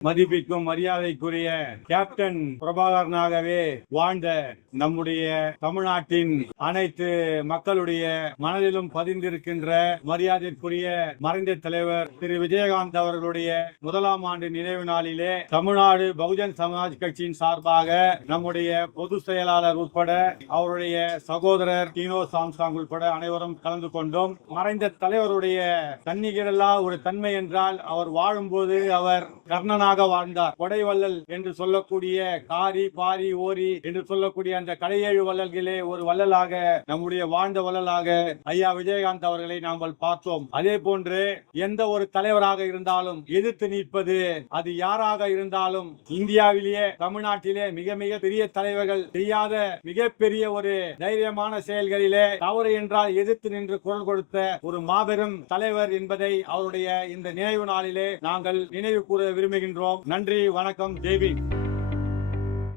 மதிப்பிற்கும் மரியாதைக்குரிய கேப்டன் பிரபாகரனாகவே வாழ்ந்த நம்முடைய தமிழ்நாட்டின் அனைத்து மக்களுடைய மனதிலும் பதிந்திருக்கின்ற மரியாதைக்குரிய மறைந்த தலைவர் திரு விஜயகாந்த் அவர்களுடைய முதலாம் ஆண்டு நினைவு நாளிலே தமிழ்நாடு பகுஜன் சமாஜ் கட்சியின் சார்பாக நம்முடைய பொதுச் செயலாளர் உட்பட அவருடைய சகோதரர் டீனோ சாம்சாங் உட்பட அனைவரும் கலந்து கொண்டோம். மறைந்த தலைவருடைய தன்னிகரில்லா ஒரு தன்மை என்றால் அவர் வாழும்போது அவர் கர்ணனாக வாழ்ந்தார். கொடைவள்ளல் என்று சொல்லக்கூடிய காரி பாரி ஓரி என்று சொல்லக்கூடிய அந்த கடையேழு வள்ளல்களே ஒரு வள்ளலாக நம்முடைய வாழ்ந்த வள்ளலாக ஐயா விஜயகாந்த் அவர்களை நாம் பார்த்தோம். அதே போன்று எந்த ஒரு தலைவராக இருந்தாலும் எதிர்த்து நிற்பது, அது யாராக இருந்தாலும் இந்தியாவிலேயே தமிழ்நாட்டிலே மிக மிக பெரிய தலைவர்கள் செய்யாத மிகப்பெரிய ஒரு தைரியமான செயல்களிலே தவறு என்றால் எதிர்த்து நின்று குரல் கொடுத்த ஒரு மாபெரும் தலைவர் என்பதை அவருடைய இந்த நினைவு நாளிலே நாங்கள் நினைவு கூற விரும்புகின்றோம். நன்றி, வணக்கம், ஜெய்பீம்.